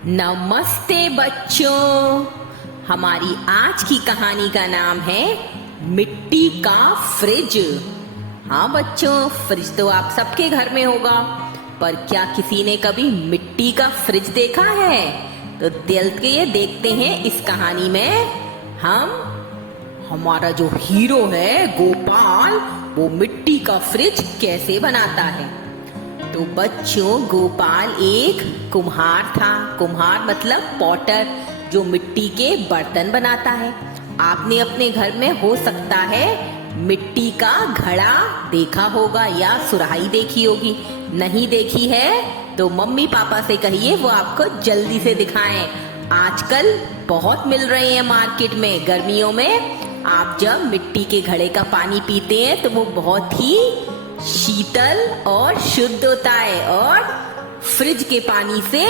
नमस्ते बच्चों। हमारी आज की कहानी का नाम है मिट्टी का फ्रिज। हाँ बच्चों, फ्रिज तो आप सबके घर में होगा, पर क्या किसी ने कभी मिट्टी का फ्रिज देखा है? तो दिल के ये देखते हैं इस कहानी में हम हमारा जो हीरो है गोपाल, वो मिट्टी का फ्रिज कैसे बनाता है। तो बच्चों, गोपाल एक कुम्हार था। कुम्हार मतलब पॉटर, जो मिट्टी के बर्तन बनाता है। आपने अपने घर में हो सकता है मिट्टी का घड़ा देखा होगा या सुराही देखी होगी। नहीं देखी है तो मम्मी पापा से कहिए वो आपको जल्दी से दिखाएं। आजकल बहुत मिल रहे हैं मार्केट में। गर्मियों में आप जब मिट्टी के घड़े का पानी पीते हैं तो वो बहुत ही शीतल और शुद्ध होता है और फ्रिज के पानी से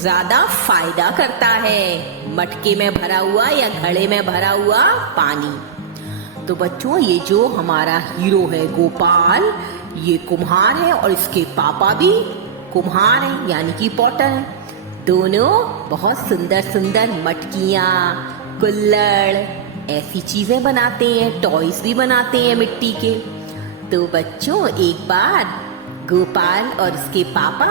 ज्यादा फायदा करता है, मटके में भरा हुआ या घड़े में भरा हुआ पानी। तो बच्चों, ये जो हमारा हीरो है गोपाल, ये कुम्हार है और इसके पापा भी कुम्हार हैं, यानी कि पॉटर हैं। दोनों बहुत सुंदर सुंदर मटकियां, कुल्हड़, ऐसी चीजें बनाते हैं, टॉयज भी बनाते हैं मिट्टी के। तो बच्चों, एक बार गोपाल और उसके पापा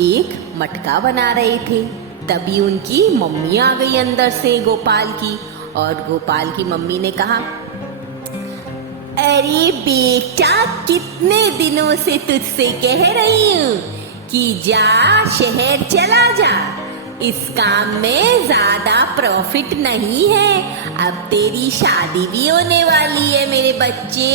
एक मटका बना रहे थे। तभी उनकी मम्मी आ गई अंदर से गोपाल की, और गोपाल की मम्मी ने कहा, अरे बेटा, कितने दिनों से तुझसे कह रही हूँ कि जा शहर चला जा, इस काम में ज्यादा प्रॉफिट नहीं है। अब तेरी शादी भी होने वाली है मेरे बच्चे।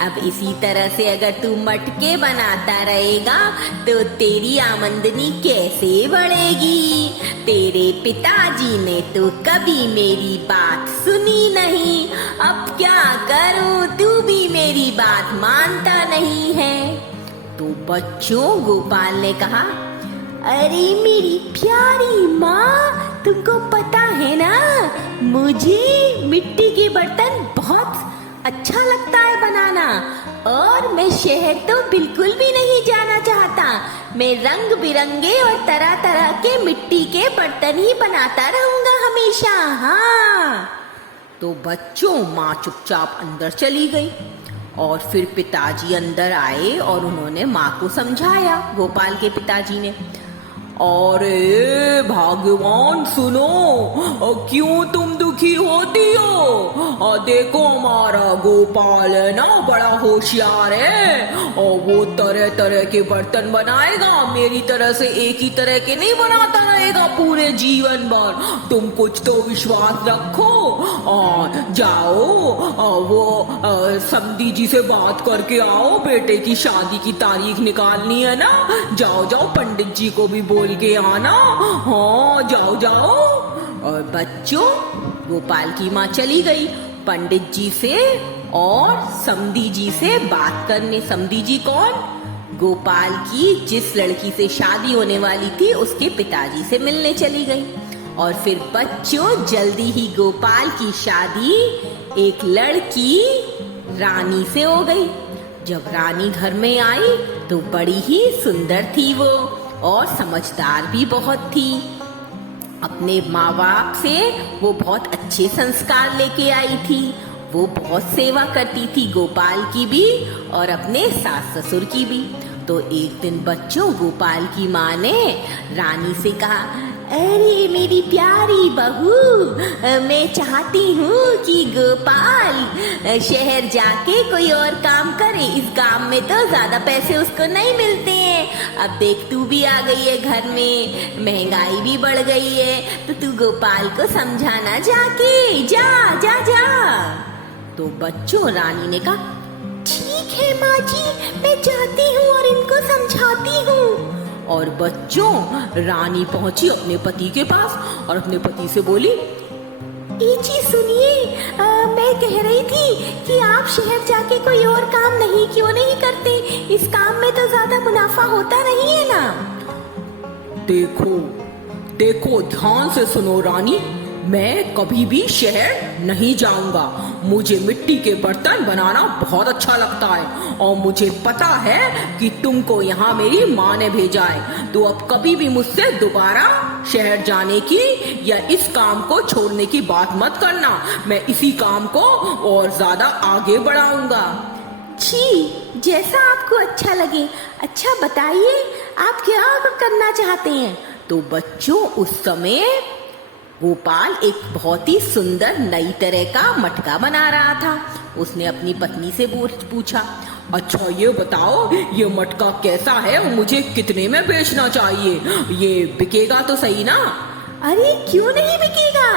अब इसी तरह से अगर तू मटके बनाता रहेगा तो तेरी आमदनी कैसे बढ़ेगी? तेरे पिताजी ने तो कभी मेरी बात सुनी नहीं। अब क्या करूं, तू भी मेरी बात मानता नहीं है। तो बच्चों, गोपाल ने कहा, अरे मेरी प्यारी माँ, तुमको पता है ना, मुझे मिट्टी के बर्तन बहुत अच्छा लगता है बनाना, और मैं शहर तो बिल्कुल भी नहीं जाना चाहता। मैं रंग बिरंगे और तरह तरह के मिट्टी के बर्तन ही बनाता रहूंगा हमेशा। हाँ। तो बच्चों, माँ चुपचाप अंदर चली गई और फिर पिताजी अंदर आए और उन्होंने माँ को समझाया, गोपाल के पिताजी ने। अरे भगवान सुनो, क्यों तुम दुखी होती हो? देखो हमारा गोपाल है ना, बड़ा होशियार है और वो तरह तरह के बर्तन बनाएगा। मेरी तरह से एक ही तरह के नहीं बनाता रहेगा पूरे जीवन भर। तुम कुछ तो विश्वास रखो और जाओ वो समधी जी से बात करके आओ। बेटे की शादी की तारीख निकालनी है ना, जाओ जाओ, पंडित जी को भी बोल के आना। हाँ, जाओ जाओ। और बच्चों, गोपाल की माँ चली गई पंडित जी से और समधी जी से बात करने। समधी जी कौन? गोपाल की जिस लड़की से शादी होने वाली थी उसके पिताजी से मिलने चली गई। और फिर बच्चों, जल्दी ही गोपाल की शादी एक लड़की रानी से हो गई। जब रानी घर में आई तो बड़ी ही सुंदर थी वो और समझदार भी बहुत थी। अपने माँ बाप से वो बहुत अच्छे संस्कार लेके आई थी। वो बहुत सेवा करती थी, गोपाल की भी और अपने सास ससुर की भी। तो एक दिन बच्चों, गोपाल की माँ ने रानी से कहा, अरे मेरी प्यारी बहू, मैं चाहती हूँ कि गोपाल शहर जाके कोई और काम करे। इस काम में तो ज्यादा पैसे उसको नहीं मिलते हैं। अब देख, तू भी आ गई है घर में, महंगाई भी बढ़ गई है, तो तू गोपाल को समझाना जाके, जा जा जा। तो बच्चों, रानी ने कहा, ठीक है माँ जी, मैं जाती हूँ और इनको समझाती हूँ। और बच्चों, रानी पहुंची अपने पति के पास और अपने पति से बोली, ए जी सुनिए, मैं कह रही थी कि आप शहर जाके कोई और काम क्यों नहीं करते? इस काम में तो ज्यादा मुनाफा होता नहीं है ना। देखो देखो, ध्यान से सुनो रानी, मैं कभी भी शहर नहीं जाऊंगा। मुझे मिट्टी के बर्तन बनाना बहुत अच्छा लगता है और मुझे पता है कि तुमको यहाँ मेरी माँ ने भेजा है। तो अब कभी भी मुझसे दोबारा शहर जाने की या इस काम को छोड़ने की बात मत करना। मैं इसी काम को और ज्यादा आगे बढ़ाऊंगा। छी, जैसा आपको अच्छा लगे। अच्छा बताइए, आप क्या करना चाहते हैं? तो बच्चों, उस समय गोपाल एक बहुत ही सुंदर नई तरह का मटका बना रहा था। उसने अपनी पत्नी से पूछा, अच्छा ये बताओ, ये मटका कैसा है और मुझे कितने में बेचना चाहिए? ये बिकेगा तो सही ना? अरे क्यों नहीं बिकेगा?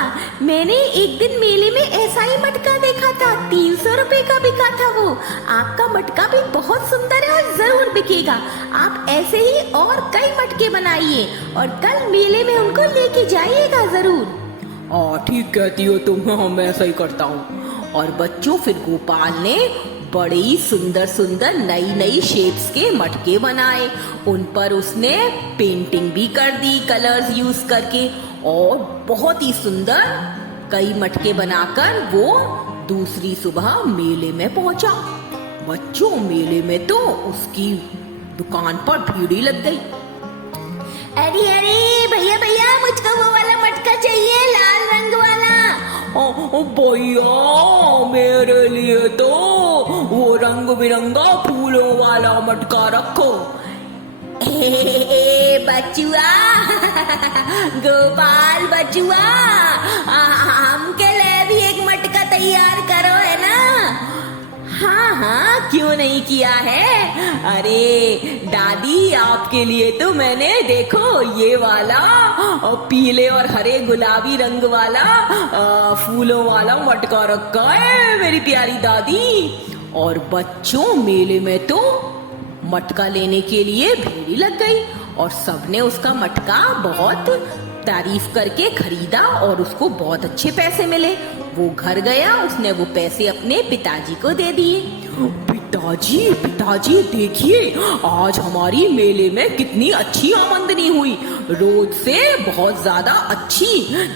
मैंने एक दिन मेले में ऐसा ही मटका देखा था, 300 रुपए का बिका था वो। आपका मटका भी बहुत सुंदर है और जरूर बिकेगा। आप ऐसे ही और कई मटके बनाइए और कल मेले में उनको लेके जाइएगा जरूर। ठीक कहती हो तुम, मैं ऐसा ही करता हूँ। और बच्चों, फिर गोपाल ने बड़े ही सुंदर सुंदर नई नई शेप्स के मटके बनाए। उन पर उसने पेंटिंग भी कर दी कलर्स यूज करके, और बहुत ही सुंदर कई मटके बनाकर वो दूसरी सुबह मेले में पहुंचा। बच्चों, मेले में तो उसकी दुकान पर भीड़ ही लग गई। अरे अरे भैया भैया, मुझको वो वाला मटका चाहिए, लाल रंग वाला। भैया, मेरे लिए तो वो रंग बिरंगा फूलों वाला मटका रखो। बचुआ, गोपाल बचुआ, हमके लिए भी एक मटका तैयार करो, है ना? हाँ हाँ, क्यों नहीं किया है। अरे दादी, आपके लिए तो मैंने देखो ये वाला पीले और हरे गुलाबी रंग वाला फूलों वाला मटका रखा है मेरी प्यारी दादी। और बच्चों, मेले में तो मटका लेने के लिए भीड़ ही लग गई और सबने उसका मटका बहुत तारीफ करके खरीदा और उसको बहुत अच्छे पैसे मिले। वो घर गया, उसने वो पैसे अपने पिताजी को दे दिए। पिताजी, पिताजी देखिए, आज हमारी मेले में कितनी अच्छी आमदनी हुई, रोज से बहुत ज्यादा अच्छी।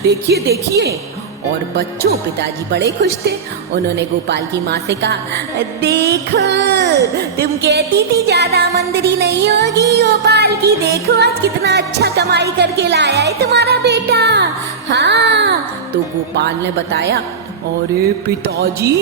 देखिए देखिए। और बच्चों, पिताजी बड़े खुश थे। उन्होंने गोपाल की माँ से कहा, देखो, तुम कहती थी ज्यादा आमदनी नहीं होगी गोपाल की, देखो आज कितना अच्छा कमाई करके लाया है तुम्हारा बेटा। हाँ, तो गोपाल ने बताया, अरे पिताजी,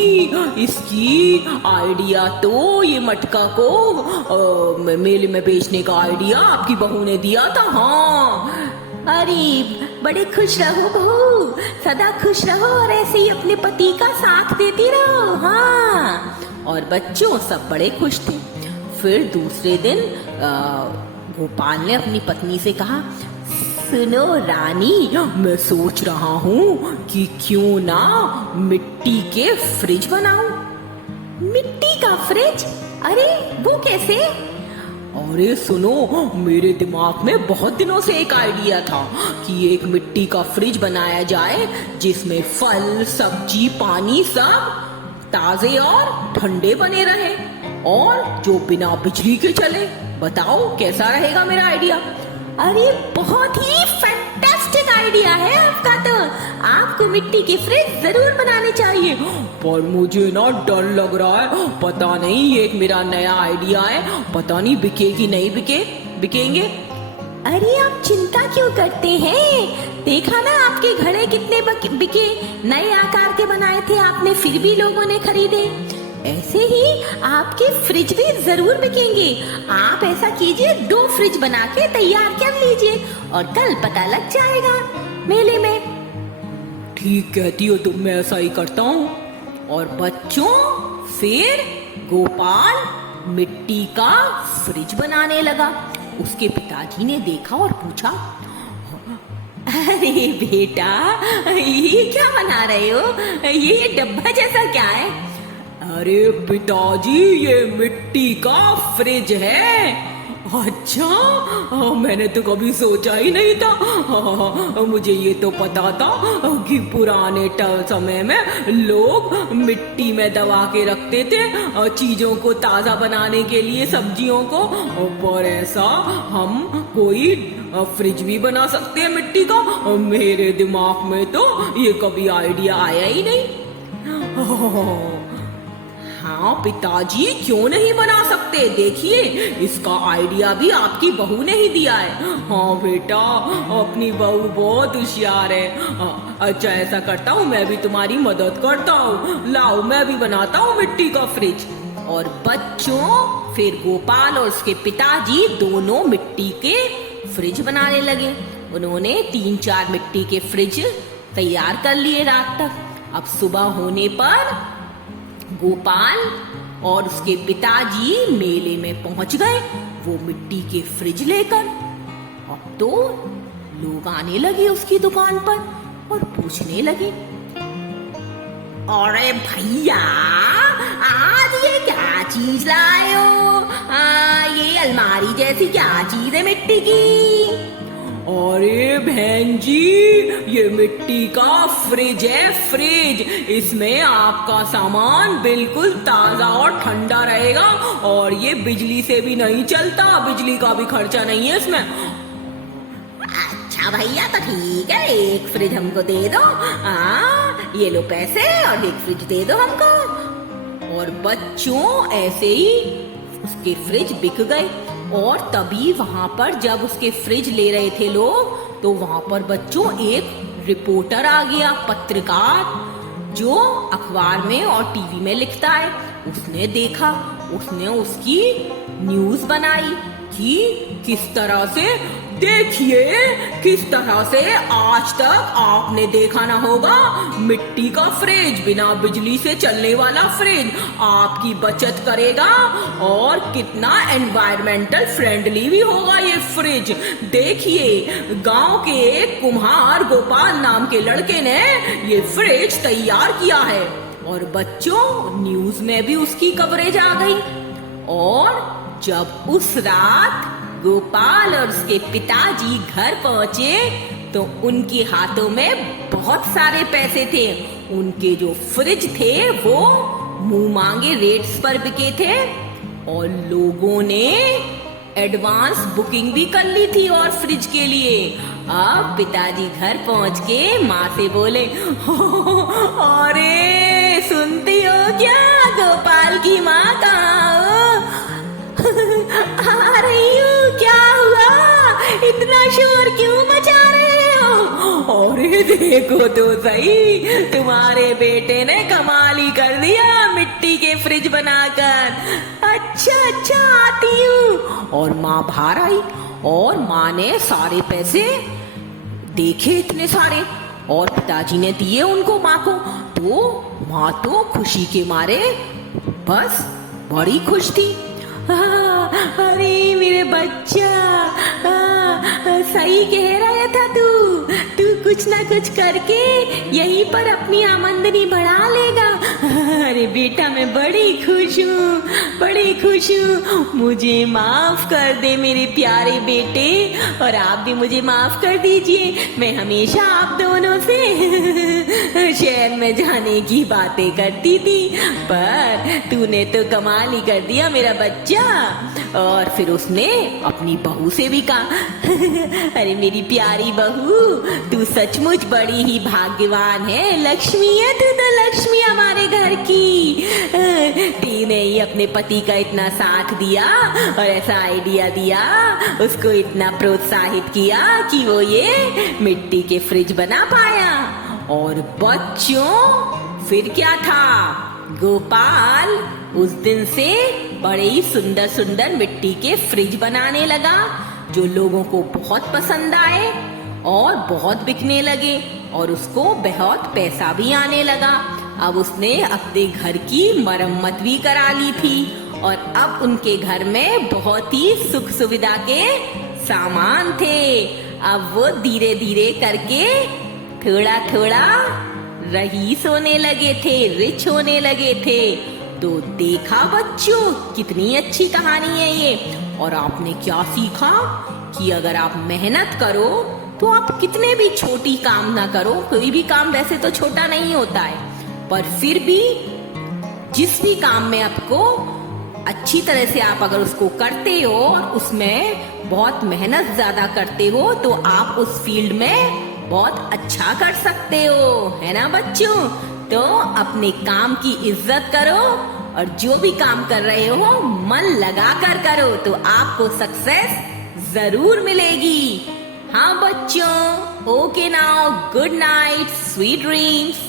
इसकी आइडिया तो ये मटका को मेले में बेचने का आइडिया आपकी बहू ने दिया था। हाँ, अरे बड़े खुश रहो बहू, सदा खुश रहो और ऐसे ही अपने पति का साथ देती रहो। हाँ। और बच्चों, सब बड़े खुश थे। फिर दूसरे दिन गोपाल ने अपनी पत्नी से कहा, सुनो रानी, मैं सोच रहा हूँ कि क्यों ना मिट्टी के फ्रिज बनाऊं। मिट्टी का फ्रिज? अरे वो कैसे? अरे सुनो, मेरे दिमाग में बहुत दिनों से एक आइडिया था कि एक मिट्टी का फ्रिज बनाया जाए जिसमें फल, सब्जी, पानी सब ताजे और ठंडे बने रहे और जो बिना बिजली के चले। बताओ कैसा रहेगा मेरा आइडिया? अरे बहुत ही फैंटास्टिक आइडिया है आपका। तो आपको मिट्टी के फ्रिज जरूर बनाने चाहिए। पर मुझे ना डर लग रहा है, पता नहीं, ये एक मेरा नया आइडिया है, पता नहीं बिकेगी नहीं बिकेंगे। अरे आप चिंता क्यों करते हैं? देखा ना आपके घड़े कितने बिके, नए आकार के बनाए थे आपने, फिर भी लोगों ने खरीदे। ऐसे ही आपके फ्रिज भी जरूर बिकेंगे। आप ऐसा कीजिए, 2 फ्रिज बना के तैयार कर लीजिए और कल पता लग जाएगा मेले में। ठीक कहती हो तुम, मैं ऐसा ही करता हूँ। और बच्चों, फिर गोपाल मिट्टी का फ्रिज बनाने लगा। उसके पिताजी ने देखा और पूछा, अरे बेटा, ये क्या बना रहे हो? ये डब्बा जैसा क्या है? अरे पिताजी, ये मिट्टी का फ्रिज है। अच्छा, मैंने तो कभी सोचा ही नहीं था। मुझे ये तो पता था कि पुराने समय में लोग मिट्टी में दबा के रखते थे चीजों को ताजा बनाने के लिए, सब्जियों को। पर ऐसा हम कोई फ्रिज भी बना सकते हैं मिट्टी का। मेरे दिमाग में तो ये कभी आइडिया आया ही नहीं। हाँ पिताजी, क्यों नहीं बना सकते? देखिए, इसका आइडिया भी आपकी बहू ने ही दिया है। हाँ बेटा, अपनी बहू बहुत होशियार है। अच्छा, ऐसा करता हूँ, मैं भी तुम्हारी मदद करता हूँ। लाओ, मैं भी बनाता हूँ मिट्टी का फ्रिज। और बच्चों, फिर गोपाल और उसके पिताजी दोनों मिट्टी के फ्रिज बनाने लगे। उन्होंने 3-4 मिट्टी के फ्रिज तैयार कर लिए रात तक। अब सुबह होने पर गोपाल और उसके पिताजी मेले में पहुंच गए, वो मिट्टी के फ्रिज लेकर। अब तो लोग आने लगे उसकी दुकान पर और पूछने लगे, अरे भैया, आज ये क्या चीज लाए हो? ये अलमारी जैसी क्या चीज है मिट्टी की? अरे बहन जी, ये मिट्टी का फ्रिज है, फ्रिज। इसमें आपका सामान बिल्कुल ताजा और ठंडा रहेगा, और ये बिजली से भी नहीं चलता, बिजली का भी खर्चा नहीं है इसमें। अच्छा भैया, तो ठीक है, एक फ्रिज हमको दे दो। ये लो पैसे, और एक फ्रिज दे दो हमको। और बच्चों, ऐसे ही उसके फ्रिज बिक गए। और तभी वहां पर जब उसके फ्रिज ले रहे थे लोग, तो वहां पर बच्चों एक रिपोर्टर आ गया, पत्रकार, जो अखबार में और टीवी में लिखता है। उसने देखा, उसने उसकी न्यूज बनाई कि किस तरह से, देखिए किस तरह से आज तक आपने देखा ना होगा मिट्टी का फ्रिज, बिना बिजली से चलने वाला फ्रिज आपकी बचत करेगा और कितना एनवायरमेंटल फ्रेंडली भी होगा ये फ्रिज। देखिए, गांव के एक कुम्हार गोपाल नाम के लड़के ने ये फ्रिज तैयार किया है। और बच्चों, न्यूज में भी उसकी कवरेज आ गई। और जब उस रात गोपाल और उसके पिताजी घर पहुंचे, तो उनके हाथों में बहुत सारे पैसे थे। उनके जो फ्रिज थे वो मुंह मांगे रेट्स पर बिके थे, और लोगों ने एडवांस बुकिंग भी कर ली थी और फ्रिज के लिए। अब पिताजी घर पहुंच के माँ से बोले, अरे सुनती हो क्या, गोपाल की माँ कहाँ हो? आ रही हूँ, क्या हुआ, इतना शोर क्यों मचा रहे हो? अरे देखो तो सही, तुम्हारे बेटे ने कमाल ही कर दिया मिट्टी के फ्रिज बनाकर। अच्छा अच्छा, आती हूँ। और माँ बाहर आई, और माँ ने सारे पैसे देखे, इतने सारे, और पिताजी ने दिए उनको माँ को। तो माँ तो खुशी के मारे बस बड़ी खुश थी। अरे मेरे बच्चा, सही कह रहा था तू कुछ ना कुछ करके यहीं पर अपनी आमदनी बढ़ा लेगा। अरे बेटा, मैं बड़ी खुश हूँ। मुझे माफ कर दे मेरे प्यारे बेटे, और आप भी मुझे माफ कर दीजिए। मैं हमेशा आप दोनों से शहर में जाने की बातें करती थी, पर तूने तो कमाल ही कर दिया मेरा बच्चा। और फिर उसने अपनी बहू से भी कहा, अरे मेरी प्यारी बहू, तू सचमुच बड़ी ही भाग्यवान है, लक्ष्मी है तू तो, लक्ष्मी हमारे घर की। तूने ही अपने पति का इतना साथ दिया और ऐसा आइडिया दिया, उसको इतना प्रोत्साहित किया कि वो ये मिट्टी के फ्रिज बना पाया। और बच्चों, फिर क्या था, गोपाल उस दिन से बड़े ही सुंदर सुंदर मिट्टी के फ्रिज बनाने लगा, जो लोगों को बहुत पसंद आए और बहुत बिकने लगे, और उसको बहुत पैसा भी आने लगा। अब उसने अपने घर की मरम्मत भी करा ली थी, और अब उनके घर में बहुत ही सुख सुविधा के सामान थे। अब वो धीरे धीरे करके थोड़ा थोड़ा रईस होने लगे थे, रिच होने लगे थे। तो देखा बच्चों, कितनी अच्छी कहानी है ये। और आपने क्या सीखा कि अगर आप मेहनत करो तो आप कितने भी छोटी काम ना करो, कोई भी काम वैसे तो छोटा नहीं होता है, पर फिर भी जिस भी काम में आपको अच्छी तरह से आप अगर उसको करते हो और उसमें बहुत मेहनत ज्यादा करते हो तो आप उस फील्ड में बहुत अच्छा कर सकते हो, है ना बच्चों। तो अपने काम की इज्जत करो और जो भी काम कर रहे हो मन लगा कर करो तो आपको सक्सेस जरूर मिलेगी। हाँ बच्चों, okay now, good night, sweet dreams.